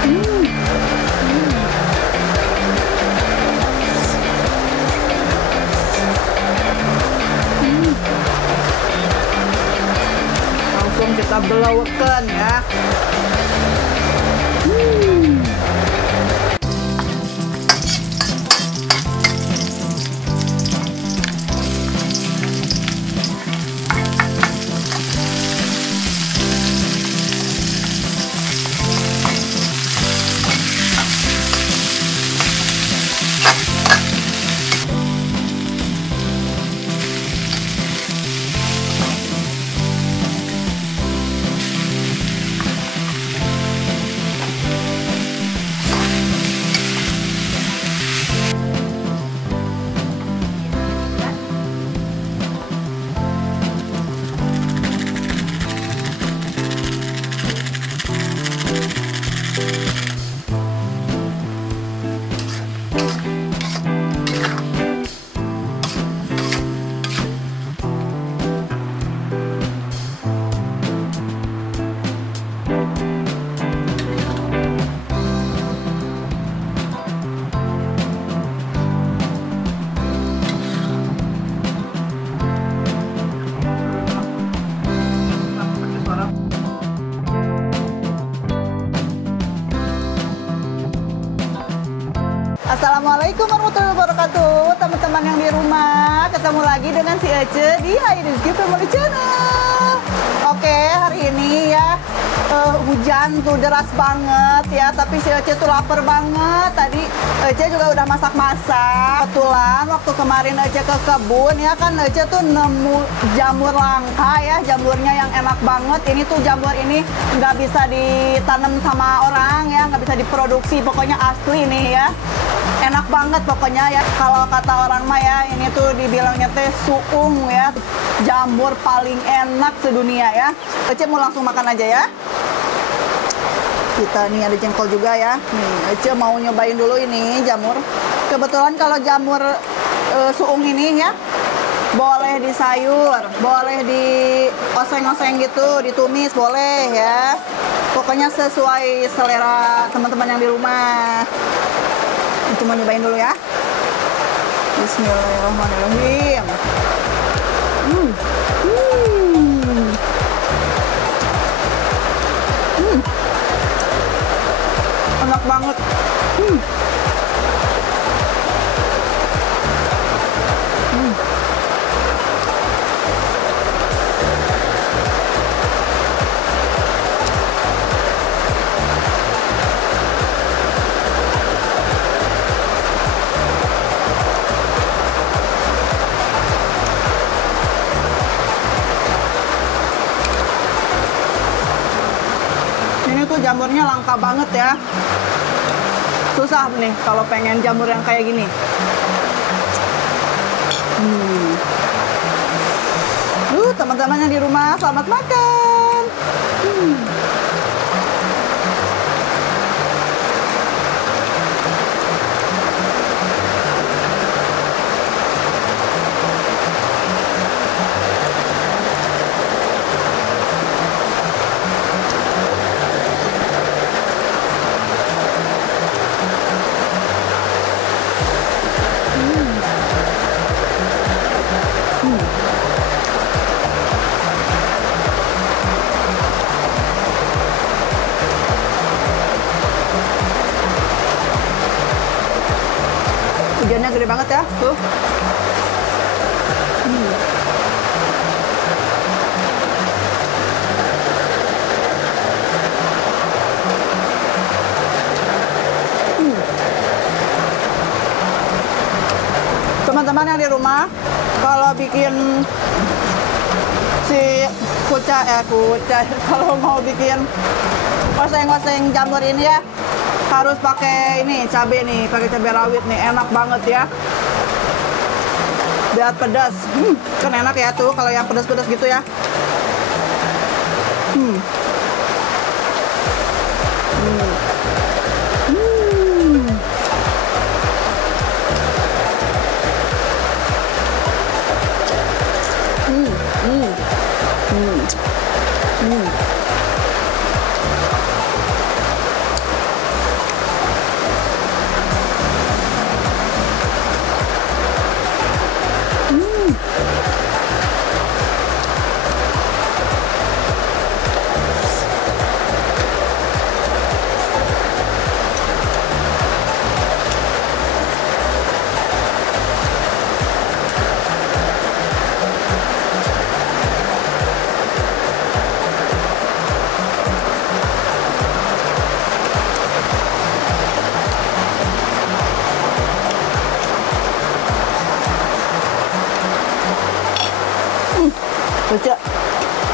Hmm. Hmm. Langsung kita belaukan ya. Assalamualaikum warahmatullahi wabarakatuh, teman-teman yang di rumah. Ketemu lagi dengan si Ece di Hai Rizky Family Channel. Oke, hari ini ya hujan tuh deras banget ya, tapi si Ece tuh lapar banget. Tadi Ece juga udah masak-masak. Kebetulan waktu kemarin Ece ke kebun ya kan, Ece tuh nemu jamur langka ya, jamurnya yang enak banget. Ini tuh jamur ini nggak bisa ditanam sama orang ya, nggak bisa diproduksi, pokoknya asli nih ya. Enak banget pokoknya ya. Kalau kata orang mah ya, ini tuh dibilangnya teh suung ya, jamur paling enak sedunia ya. Ece mau langsung makan aja ya. Kita nih ada jengkol juga ya. Nih Ece mau nyobain dulu ini jamur. Kebetulan kalau jamur suung ini ya, boleh di sayur, boleh di oseng-oseng gitu, ditumis boleh ya. Pokoknya sesuai selera teman-teman yang di rumah. Cuma nyobain dulu ya. Bismillahirrahmanirrahim. Enak banget. Jamurnya langka banget ya. Susah nih kalau pengen jamur yang kayak gini. Teman-teman yang di rumah, selamat makan. Hujannya gede banget ya, tuh. Teman-teman yang di rumah, kalau bikin si kucai, kalau mau bikin oseng-oseng jamur ini ya, harus pakai ini cabai nih, pakai cabai rawit nih, enak banget ya. Biar pedas, kan enak ya tuh kalau yang pedas-pedas gitu ya.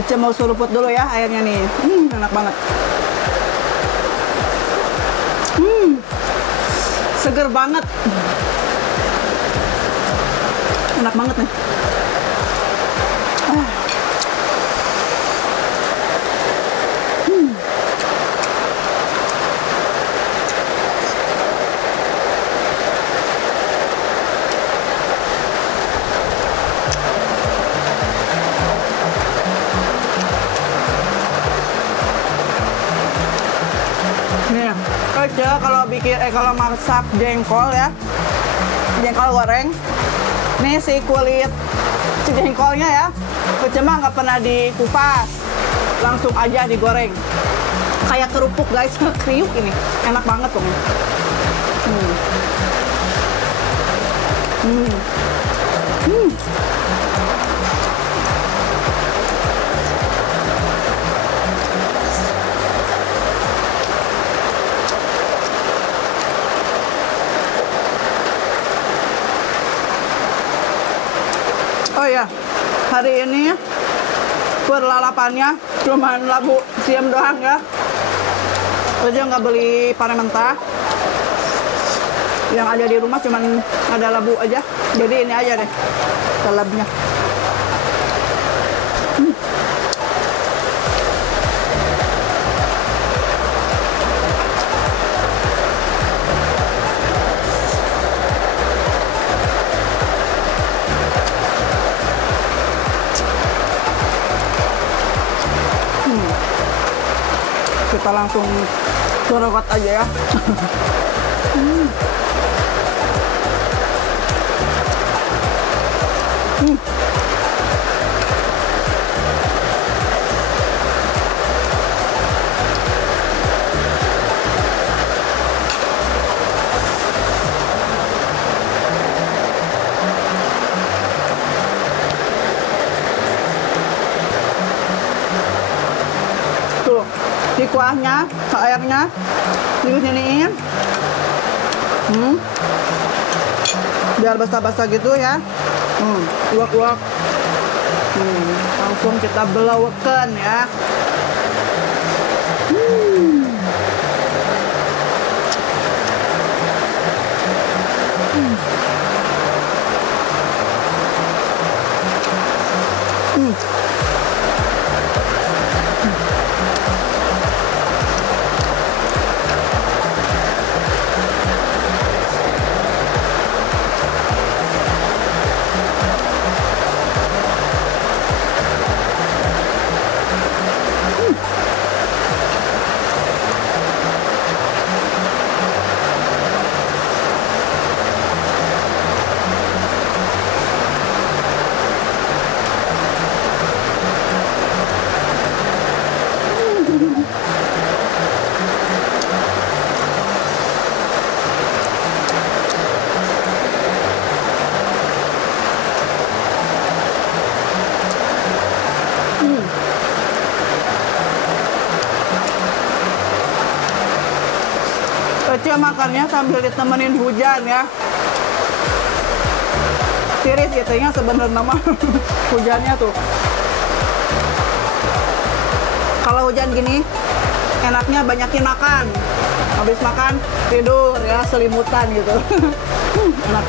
Ece mau seruput dulu ya airnya nih. Enak banget. Seger banget. Enak banget nih. Nih, Ece kalau masak jengkol ya, jengkol goreng. Nih si kulit si jengkolnya ya, Ece mah nggak pernah dikupas, langsung aja digoreng. Kayak kerupuk guys, kriuk ini, enak banget tuh. Oh ya, hari ini perlalapannya cuman labu siam doang ya. Aja nggak beli pare mentah. Yang ada di rumah cuman ada labu aja. Jadi ini aja deh dalamnya. Kita langsung serokot aja ya. Tuh, di kuahnya, ke airnya, disiniin. Biar basah-basah gitu ya. Uak-uak. Langsung kita belaukan ya. Ece makannya sambil ditemenin hujan ya. Tiris itunya sebenarnya mah hujannya tuh. Kalau hujan gini enaknya banyakin makan. Habis makan tidur ya, selimutan gitu. Enak.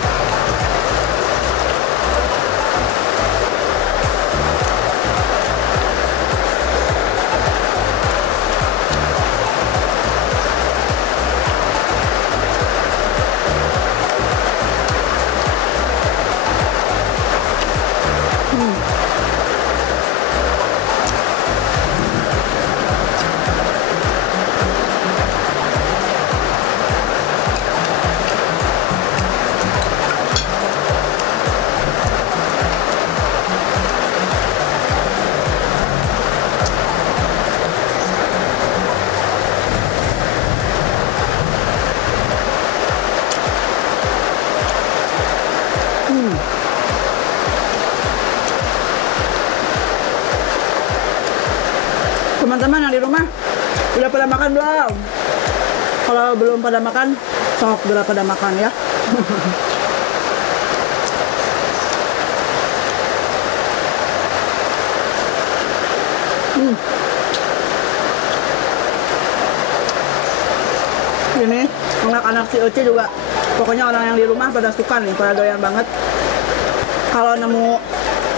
Teman-teman yang di rumah udah pada makan belum? Kalau belum pada makan, sok udah pada makan ya. Ini anak-anak si Ece juga, pokoknya orang yang di rumah pada suka nih, pada doyan banget. Kalau nemu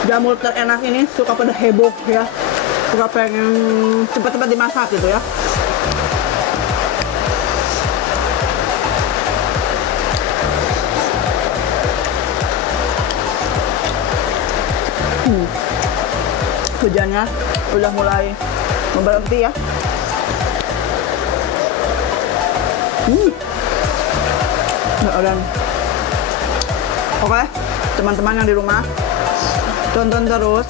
jamur terenak ini suka pada heboh ya, suka pengen cepat-cepat dimasak gitu ya. Hujannya udah mulai berhenti ya. Dan oke, teman-teman yang di rumah, tonton terus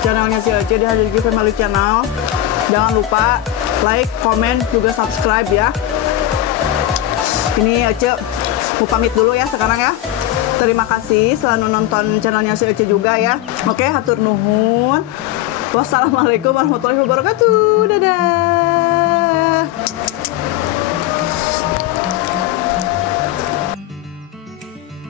channelnya si Ece di Hadirgi Family Channel. Jangan lupa like, komen, juga subscribe ya. Ini Ece mau pamit dulu ya sekarang ya. Terima kasih selalu nonton channelnya si Ece juga ya. Oke, hatur nuhun. Wassalamualaikum warahmatullahi wabarakatuh. Dadah.